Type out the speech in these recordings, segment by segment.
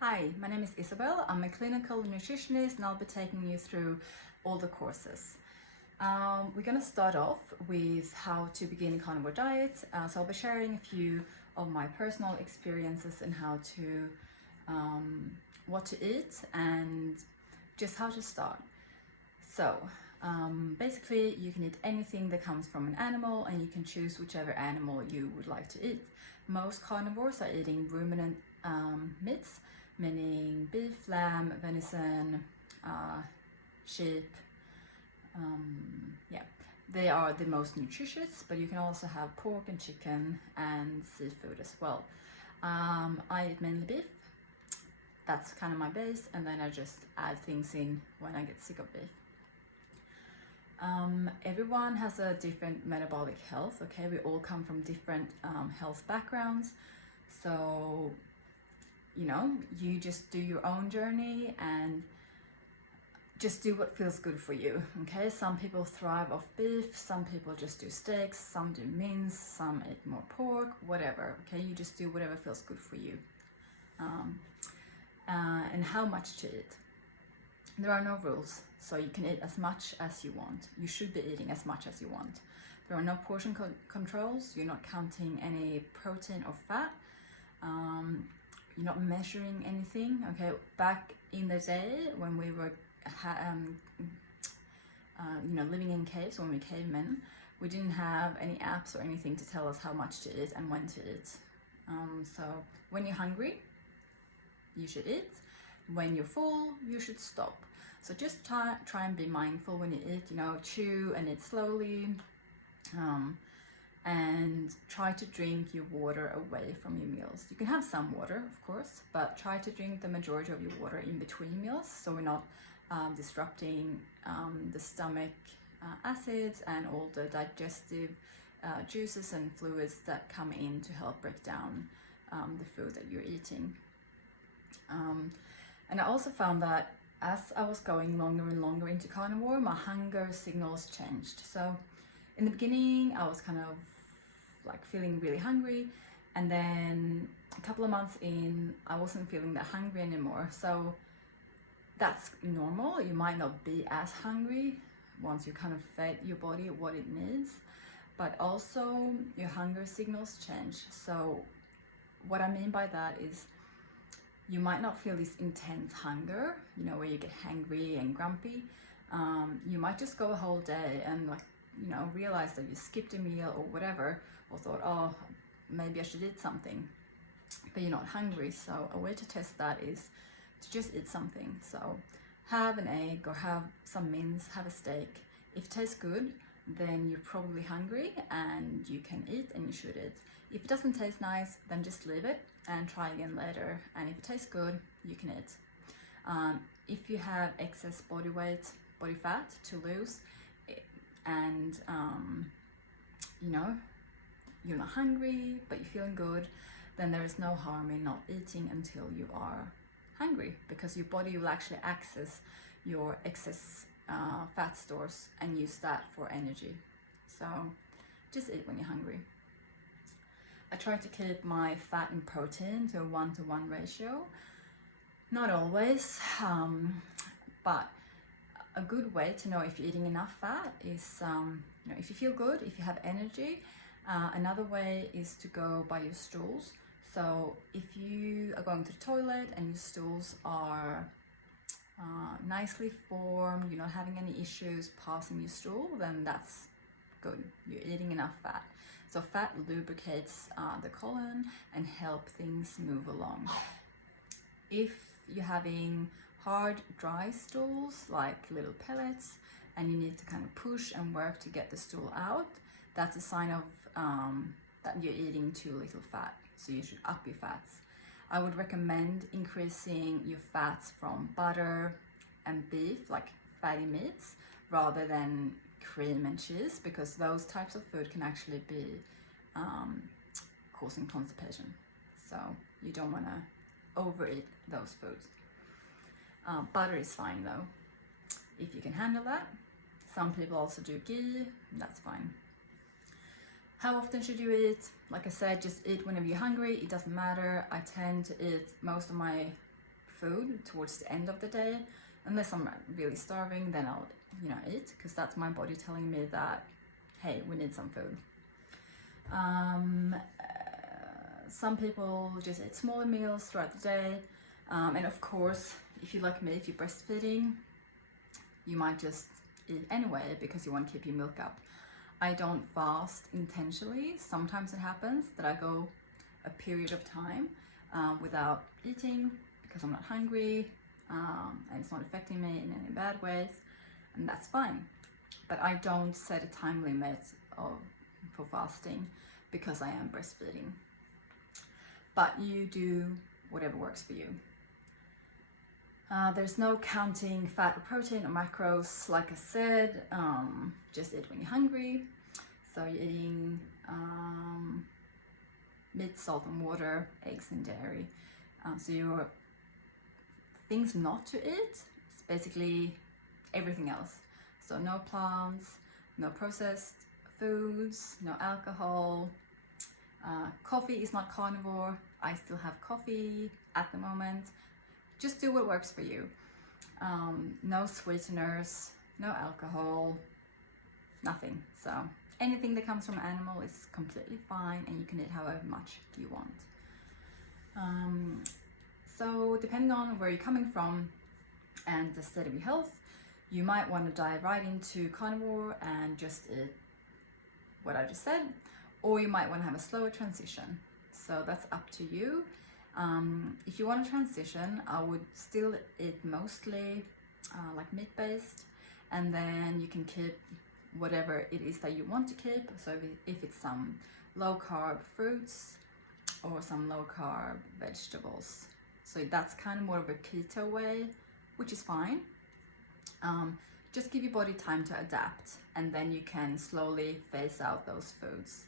Hi, my name is Isabel. I'm a clinical nutritionist and I'll be taking you through all the courses. We're going to start off with how to begin a carnivore diet. So I'll be sharing a few of my personal experiences and how to, what to eat and just how to start. So basically you can eat anything that comes from an animal and you can choose whichever animal you would like to eat. Most carnivores are eating ruminant meats, meaning beef, lamb, venison, sheep. Yeah, they are the most nutritious, but you can also have pork and chicken and seafood as well. I eat mainly beef. That's kind of my base, and then I just add things in when I get sick of beef. Everyone has a different metabolic health, okay? We all come from different health backgrounds. So, you just do your own journey and just do what feels good for you, okay? Some people thrive off beef, some people just do steaks, some do mince, some eat more pork, whatever, okay? You just do whatever feels good for you. And how much to eat. There are no rules, so you can eat as much as you want. You should be eating as much as you want. There are no portion controls. You're not counting any protein or fat. You're not measuring anything. Okay, back in the day when we were, living in caves, when we cavemen, we didn't have any apps or anything to tell us how much to eat and when to eat. So when you're hungry, you should eat. When you're full, you should stop. So just try and be mindful when you eat, chew and eat slowly. And try to drink your water away from your meals. You can have some water, of course, but try to drink the majority of your water in between meals, so we're not disrupting the stomach acids and all the digestive juices and fluids that come in to help break down the food that you're eating. And I also found that as I was going longer and longer into carnivore, my hunger signals changed. So in the beginning, I was kind of like feeling really hungry, and then a couple of months in, I wasn't feeling that hungry anymore. So that's normal. You might not be as hungry once you kind of fed your body what it needs, but also your hunger signals change. So what I mean by that is you might not feel this intense hunger, where you get hangry and grumpy. You might just go a whole day and realize that you skipped a meal or whatever, or thought, oh, maybe I should eat something, but you're not hungry. So a way to test that is to just eat something. So have an egg or have some mince, have a steak. If it tastes good, then you're probably hungry and you can eat and you should eat. If it doesn't taste nice, then just leave it and try again later. And if it tastes good, you can eat. If you have excess body weight, body fat to lose, and you're not hungry but you're feeling good, then there is no harm in not eating until you are hungry, because your body will actually access your excess fat stores and use that for energy. So just eat when you're hungry. I try to keep my fat and protein to a 1-to-1 ratio. Not always, but a good way to know if you're eating enough fat is, if you feel good, if you have energy. Another way is to go by your stools. So if you are going to the toilet and your stools are nicely formed, you're not having any issues passing your stool, then that's good. You're eating enough fat. So fat lubricates the colon and help things move along. If you're having hard, dry stools, like little pellets, and you need to kind of push and work to get the stool out, that's a sign of that you're eating too little fat. So you should up your fats. I would recommend increasing your fats from butter and beef, like fatty meats, rather than cream and cheese, because those types of food can actually be causing constipation. So you don't want to overeat those foods. Butter is fine though, if you can handle that. Some people also do ghee, that's fine. How often should you eat? Like I said, just eat whenever you're hungry. It doesn't matter. I tend to eat most of my food towards the end of the day. Unless I'm really starving, then I'll, you know, eat, because that's my body telling me that, hey, we need some food. Some people just eat smaller meals throughout the day. And of course, if you're like me, if you're breastfeeding, you might just eat anyway because you want to keep your milk up. I don't fast intentionally. Sometimes it happens that I go a period of time without eating because I'm not hungry, and it's not affecting me in any bad ways, and that's fine. But I don't set a time limit for fasting because I am breastfeeding. But you do whatever works for you. There's no counting fat or protein or macros, like I said. Just eat when you're hungry. So you're eating meat, salt and water, eggs and dairy. So your things not to eat is basically everything else. So no plants, no processed foods, no alcohol. Coffee is not carnivore. I still have coffee at the moment. Just do what works for you. No sweeteners, no alcohol, nothing. So anything that comes from an animal is completely fine, and you can eat however much you want. So depending on where you're coming from and the state of your health, you might want to dive right into carnivore and just eat what I just said, or you might want to have a slower transition. So that's up to you. If you want to transition, I would still eat mostly like meat-based, and then you can keep whatever it is that you want to keep. So if it's some low-carb fruits or some low-carb vegetables. So that's kind of more of a keto way, which is fine. Just give your body time to adapt, and then you can slowly phase out those foods.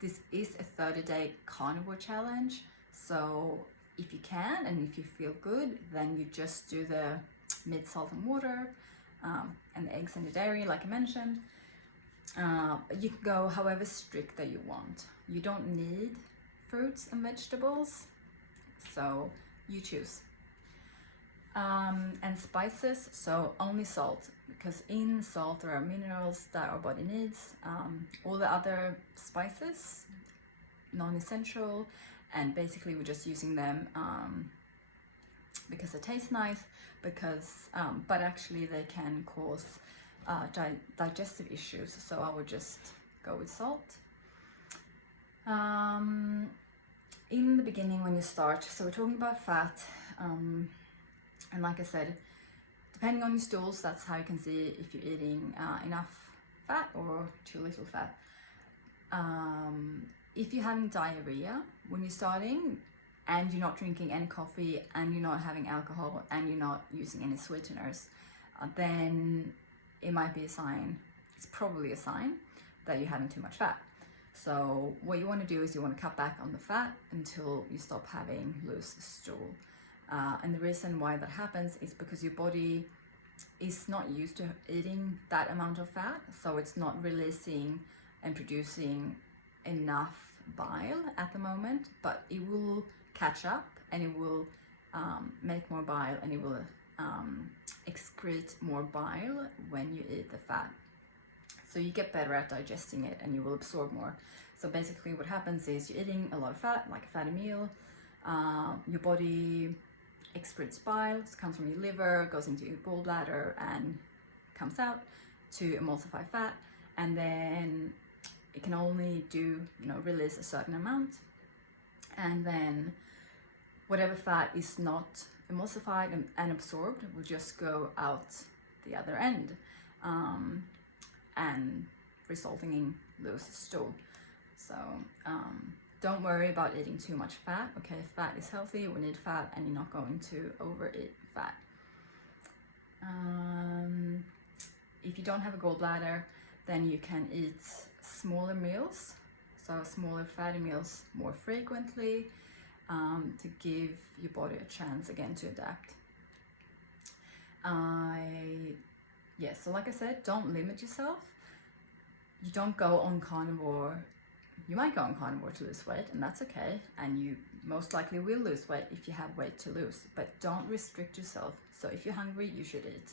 This is a 30-day carnivore challenge, so if you can and if you feel good, then you just do the meat, salt and water, and the eggs and the dairy, like I mentioned. You can go however strict that you want. You don't need fruits and vegetables, so you choose. And spices, so only salt, because in salt there are minerals that our body needs. All the other spices, non-essential, and basically we're just using them because they taste nice, but actually they can cause digestive issues, so I would just go with salt. In the beginning when you start, so we're talking about fat, and like I said, depending on your stools, that's how you can see if you're eating enough fat or too little fat. If you're having diarrhea when you're starting, and you're not drinking any coffee, and you're not having alcohol, and you're not using any sweeteners, then it might be a sign, it's probably a sign that you're having too much fat. So what you want to do is you want to cut back on the fat until you stop having loose stool. And the reason why that happens is because your body is not used to eating that amount of fat, so it's not releasing and producing enough bile at the moment, but it will catch up, and it will make more bile, and it will excrete more bile when you eat the fat. So you get better at digesting it, and you will absorb more. So basically what happens is you're eating a lot of fat, like a fatty meal, your body excretes bile, it comes from your liver, goes into your gallbladder and comes out to emulsify fat, and then it can only do, release a certain amount, and then whatever fat is not emulsified and absorbed will just go out the other end, and resulting in loose stool. So don't worry about eating too much fat. Okay, fat is healthy, we need fat, and you're not going to overeat fat. If you don't have a gallbladder, then you can eat smaller meals, so smaller fatty meals more frequently, to give your body a chance again to adapt. So like I said, don't limit yourself. You don't go on carnivore you might go on carnivore to lose weight, and that's okay, and you most likely will lose weight if you have weight to lose, but don't restrict yourself. So if you're hungry, you should eat.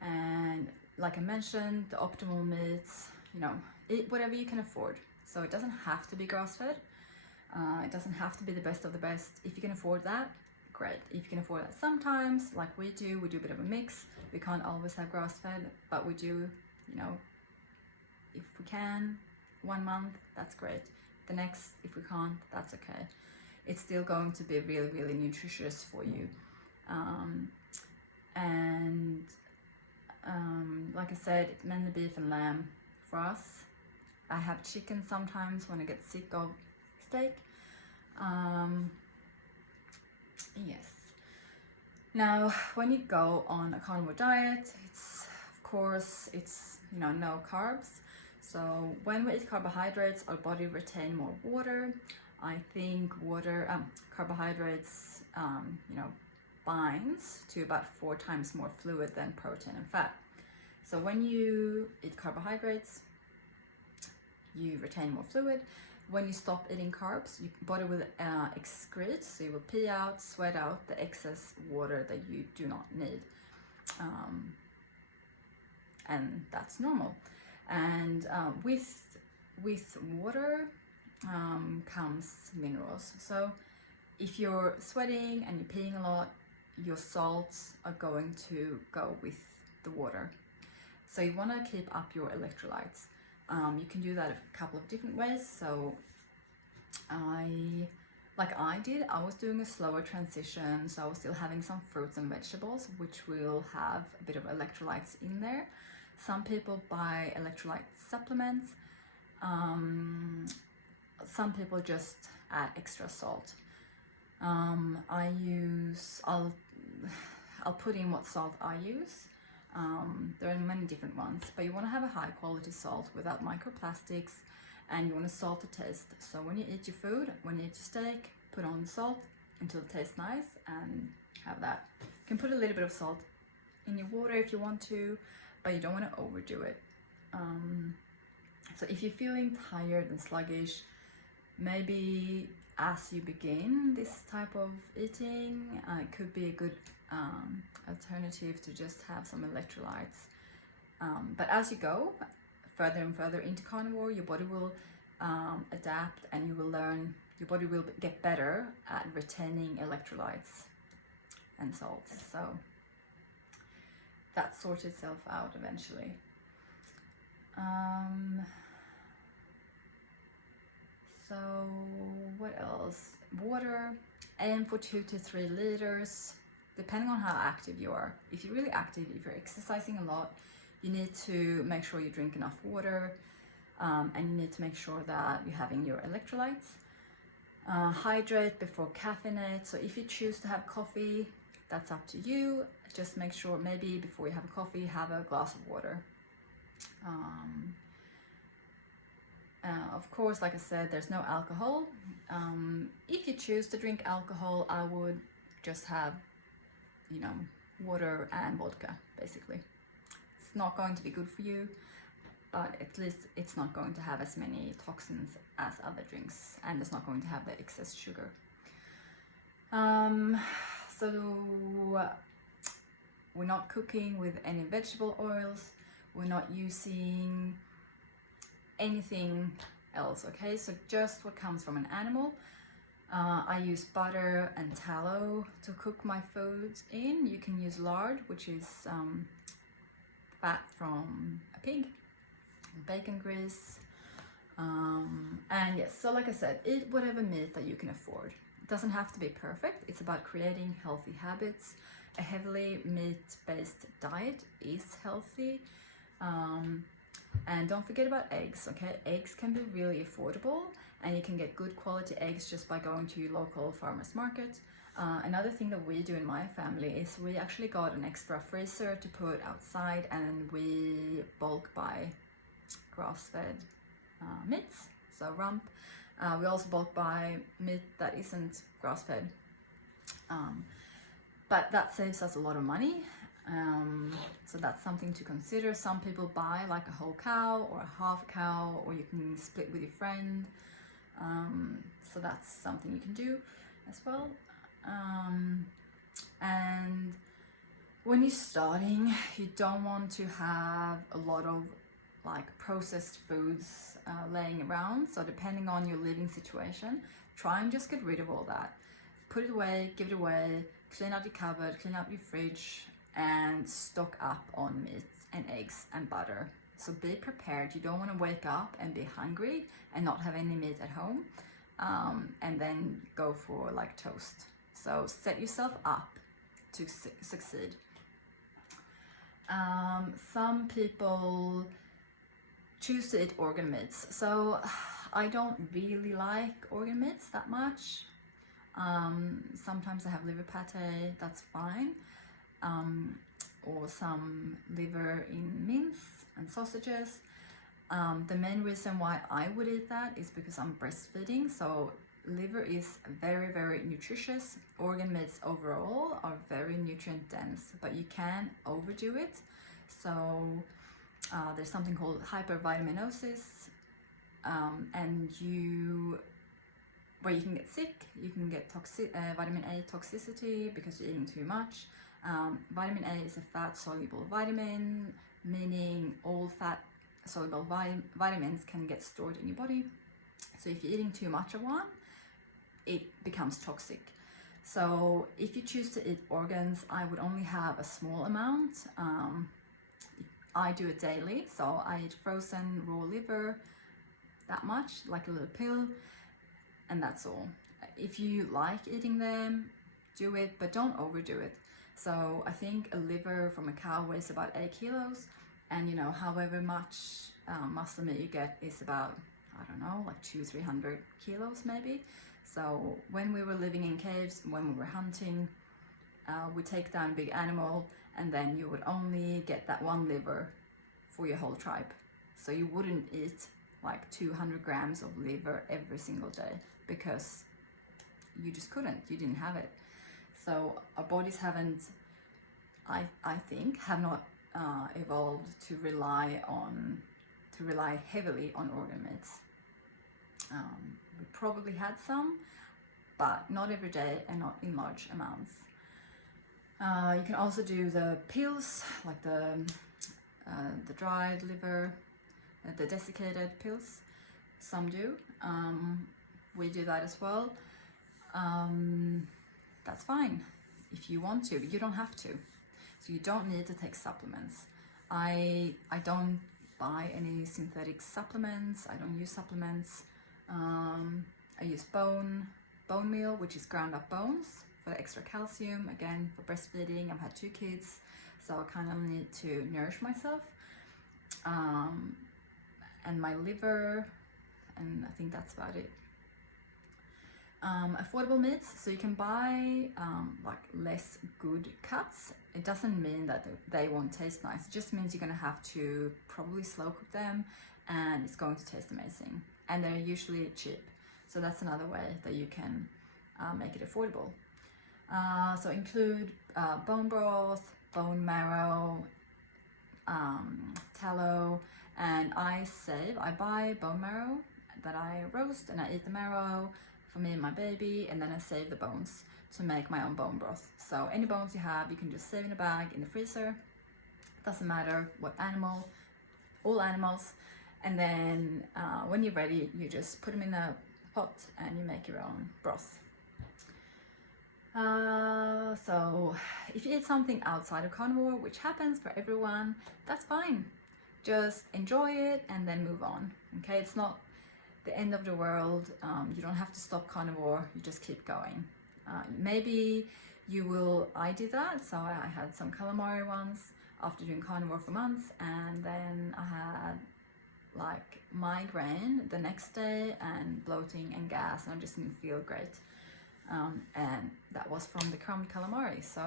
And like I mentioned, the optimal meats, you know, eat whatever you can afford. So it doesn't have to be grass-fed. It doesn't have to be the best of the best. If you can afford that, great. If you can afford that sometimes, like we do a bit of a mix. We can't always have grass-fed, but we do, you know, if we can, 1 month, that's great. The next, if we can't, that's okay. It's still going to be really, really nutritious for you. Like I said, it's mainly beef and lamb for us. I have chicken sometimes when I get sick of steak. Yes. Now, when you go on a carnivore diet, it's you know, no carbs. So when we eat carbohydrates, our body retain more water. I think carbohydrates, you know, binds to about 4 times more fluid than protein and fat. So when you eat carbohydrates, you retain more fluid. When you stop eating carbs, your body will excrete, so you will pee out, sweat out the excess water that you do not need. And that's normal. And with water comes minerals. So if you're sweating and you're peeing a lot, your salts are going to go with the water. So you want to keep up your electrolytes. You can do that a couple of different ways. So I was doing a slower transition, so I was still having some fruits and vegetables, which will have a bit of electrolytes in there. Some people buy electrolyte supplements. Some people just add extra salt. I'll put in what salt I use. There are many different ones, but you want to have a high quality salt without microplastics, and you want to salt the taste. So when you eat your food, when you eat your steak, put on the salt until it tastes nice and have that. You can put a little bit of salt in your water if you want to, but you don't want to overdo it. So if you're feeling tired and sluggish, maybe as you begin this type of eating, it could be a good alternative to just have some electrolytes. But as you go further and further into carnivore, your body will adapt, and your body will get better at retaining electrolytes and salts. So that sorts itself out eventually. So what else? Water, aim for 2 to 3 liters, depending on how active you are. If you're really active, if you're exercising a lot, you need to make sure you drink enough water, and you need to make sure that you're having your electrolytes. Hydrate before caffeinate. So if you choose to have coffee, that's up to you. Just make sure maybe before you have a coffee, have a glass of water. Of course, like I said, there's no alcohol. If you choose to drink alcohol, I would just have, you know, water and vodka, basically. It's not going to be good for you, but at least it's not going to have as many toxins as other drinks, and it's not going to have the excess sugar. So we're not cooking with any vegetable oils. We're not using anything else, okay? So just what comes from an animal. I use butter and tallow to cook my foods in. You can use lard, which is fat from a pig, bacon grease, and yes, so like I said, eat whatever meat that you can afford. It doesn't have to be perfect. It's about creating healthy habits. A heavily meat-based diet is healthy. And don't forget about eggs, okay? Eggs can be really affordable, and you can get good quality eggs just by going to your local farmer's market. Another thing that we do in my family is we actually got an extra freezer to put outside, and we bulk buy grass-fed meats, so rump. We also bulk buy meat that isn't grass-fed, but that saves us a lot of money. So that's something to consider. Some people buy like a whole cow or a half cow, or you can split with your friend. So that's something you can do as well. And when you're starting, you don't want to have a lot of like processed foods laying around. So depending on your living situation, try and just get rid of all that. Put it away, give it away, clean out your cupboard, clean out your fridge, and stock up on meat and eggs and butter. So be prepared. You don't want to wake up and be hungry and not have any meat at home, and then go for like toast. So set yourself up to succeed. Some people choose to eat organ meats. So I don't really like organ meats that much. Sometimes I have liver pate, that's fine. Or some liver in mince and sausages. The main reason why I would eat that is because I'm breastfeeding, so liver is very, very nutritious. Organ meats overall are very nutrient dense, but you can overdo it. So there's something called hypervitaminosis, and where you can get sick. You can get vitamin A toxicity because you're eating too much. Vitamin A is a fat-soluble vitamin, meaning all fat-soluble vitamins can get stored in your body. So if you're eating too much of one, it becomes toxic. So if you choose to eat organs, I would only have a small amount. I do it daily, so I eat frozen raw liver, that much, like a little pill, and that's all. If you like eating them, do it, but don't overdo it. So I think a liver from a cow weighs about 8 kilos, and however much muscle meat you get is about, I don't know, like 200-300 kilos maybe. So when we were living in caves, when we were hunting, we take down a big animal, and then you would only get that one liver for your whole tribe. So you wouldn't eat like 200 grams of liver every single day because you just couldn't, you didn't have it. So our bodies haven't, I think, have not evolved to rely heavily on organ meats. We probably had some, but not every day and not in large amounts. You can also do the pills, like the dried liver, the desiccated pills. Some do. We do that as well. That's fine if you want to, but you don't have to. So you don't need to take supplements. I don't buy any synthetic supplements. I don't use supplements. I use bone meal, which is ground up bones for extra calcium. Again, for breastfeeding, I've had 2 kids, so I kind of need to nourish myself. And my liver, and I think that's about it. Affordable meats, so you can buy like less good cuts. It doesn't mean that they won't taste nice. It just means you're going to have to probably slow cook them, and it's going to taste amazing. And they're usually cheap, so that's another way that you can make it affordable. So include bone broth, bone marrow, tallow, and I buy bone marrow that I roast, and I eat the marrow for me and my baby, and then I save the bones to make my own bone broth. So any bones you have, you can just save in a bag in the freezer. Doesn't matter what animal, all animals. And then when you're ready, you just put them in a pot and you make your own broth. So if you eat something outside of carnivore, which happens for everyone, that's fine. Just enjoy it and then move on. Okay, it's not the end of the world. You don't have to stop carnivore, you just keep going. Maybe you will, I did that, so I had some calamari once after doing carnivore for months, and then I had like migraine the next day and bloating and gas, and I just didn't feel great. And that was from the crumbed calamari, so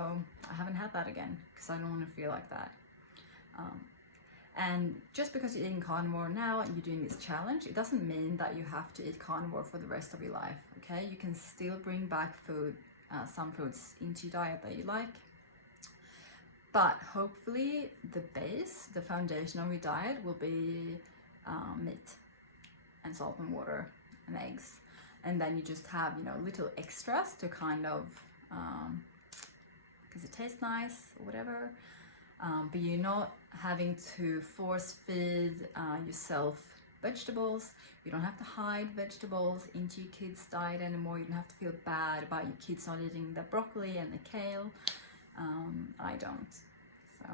I haven't had that again because I don't want to feel like that. And just because you're eating carnivore now and you're doing this challenge, it doesn't mean that you have to eat carnivore for the rest of your life, okay? You can still bring back food, some foods into your diet that you like. But hopefully the base, the foundation of your diet will be meat and salt and water and eggs. And then you just have, you know, little extras to kind of, because it tastes nice or whatever. But you're not having to force feed yourself vegetables. You don't have to hide vegetables into your kids' diet anymore. You don't have to feel bad about your kids not eating the broccoli and the kale. I don't. So